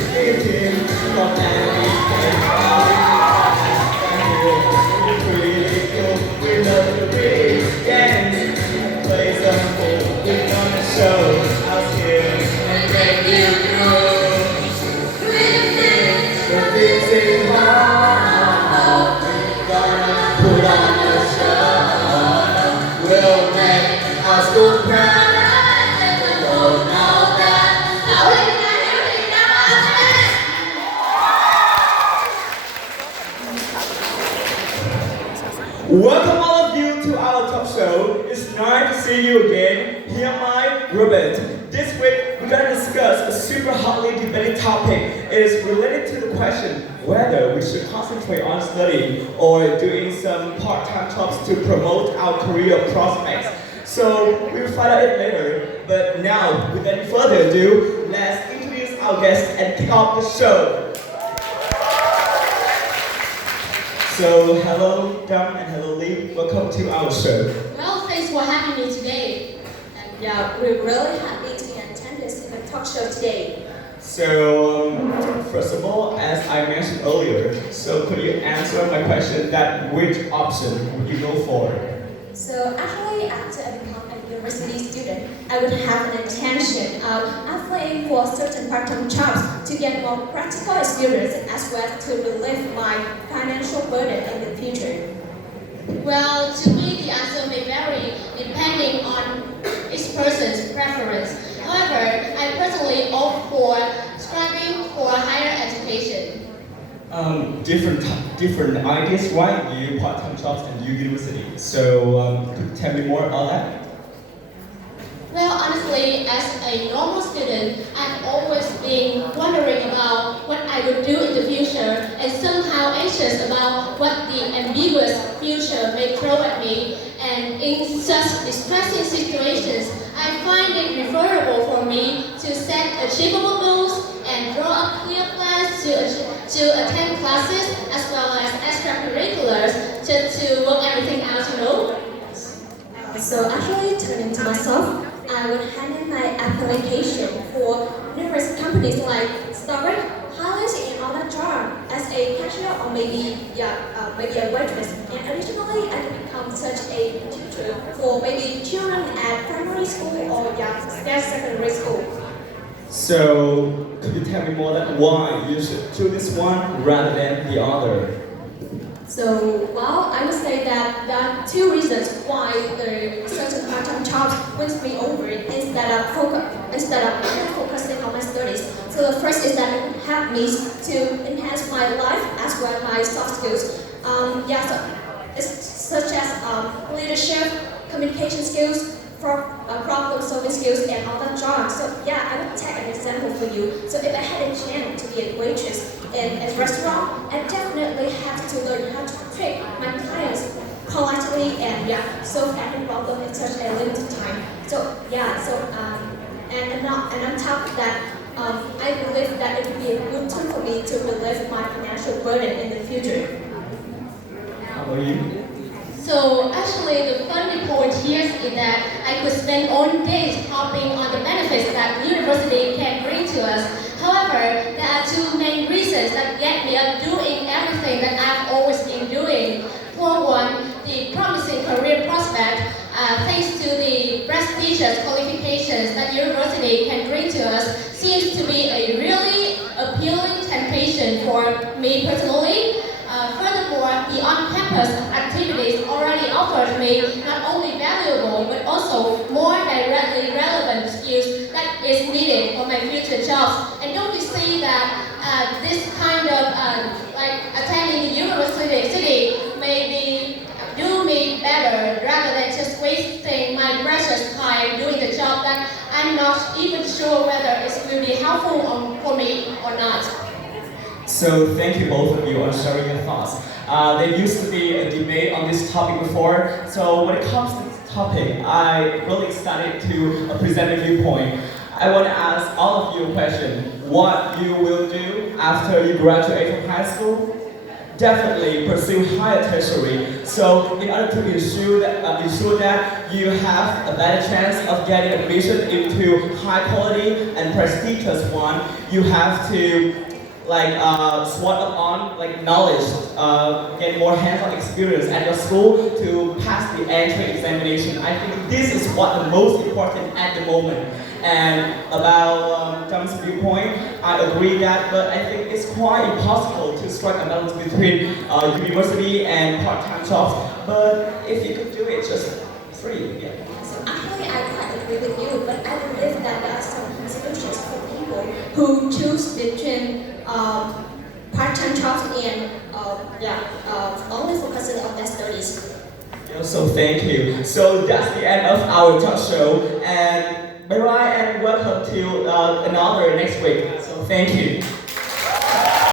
Thinking of anything we love to be again. Play some fool, we're gonna show our skills and make you grow. The things in heart, we're gonna put on the show. We'll make our school proud. Welcome all of you to our talk show. It's nice to see you again. Here am I, Robert. This week we're going to discuss a super hotly debated topic. It is related to the question whether we should concentrate on studying or doing some part-time jobs to promote our career prospects. So we'll find out it later. But now, without any further ado, let's introduce our guest and kick off the show. So, hello, Dam, and hello, Lee. Welcome to our show. Well, thanks for having me today. And yeah, we're really happy to be in attendance in the talk show today. So, first of all, as I mentioned earlier, so could you answer my question that which option would you go for? So, actually, after I become a university student, I would have an intention of applying for certain part-time jobs to get more practical experience as well to relieve my financial burden in the future. Well, to me, the answer may vary depending on each person's preference. However, I personally opt for striving for higher education. Different ideas, right? You part-time jobs and you university. So, could you tell me more about that? Well, honestly, as a normal student, I've always been wondering about what I would do in the future and somehow anxious about what the ambiguous future may throw at me. And in such distressing situations, I find it preferable for me to set achievable goals and draw up clear plans to attend classes as well as extracurriculars to work everything out, you know? So, actually, turning to myself, I would hand in my application for numerous companies like Starbucks, Highlands, and all that job as a cashier or maybe a waitress. And additionally, I could become such a teacher for maybe children at primary school or secondary school. So, could you tell me more that why you should choose this one rather than the other? So, well, I would say that there are two reasons why the certain part-time jobs wins me over instead of focusing on my studies. So the first is that it would help me to enhance my life as well as my soft skills. So it's such as leadership, communication skills, problem solving skills, and all that jobs. So yeah, I would take an example for you. So if I had a chance to be a waitress in a restaurant, I definitely have to learn how to treat my clients politely and solve any problem in such a limited time. So and on top of that, I believe that it would be a good tool for me to relieve my financial burden in the future. How about you? So actually, the funny point here is that I could spend all days harping on the benefits that university can bring to us. However, there are two main reasons that get me up doing everything that I've always been doing. For one, the promising career prospect, thanks to the prestigious qualifications that university can bring to us, seems to be a really appealing temptation for me personally. Furthermore, the on-campus activities already offered me not only valuable but also more directly relevant skills that is needed for my future jobs. And don't you see that this kind of attending the university maybe do me better rather than just wasting my precious time doing the job that I'm not even sure whether it will be helpful for me or not. So thank you both of you on sharing your thoughts. There used to be a debate on this topic before, so when it comes to this topic, I'm really excited to present a viewpoint. I want to ask all of you a question. What you will do after you graduate from high school? definitely pursue higher tertiary. So in order to ensure that you have a better chance of getting admission into high quality and prestigious one, you have to swat up on knowledge, get more hands-on experience at your school to pass the entry examination. I think this is what the most important at the moment. And about Tom's viewpoint, I agree that, but I think it's quite impossible to strike a balance between university and part-time jobs. But if you could do it, just free. Yeah. So actually, I quite agree with you, but I believe that there are some solutions for people who choose between part-time jobs and only focusing on their studies. So thank you. So that's the end of our talk show, and bye bye and welcome to another next week. So thank you.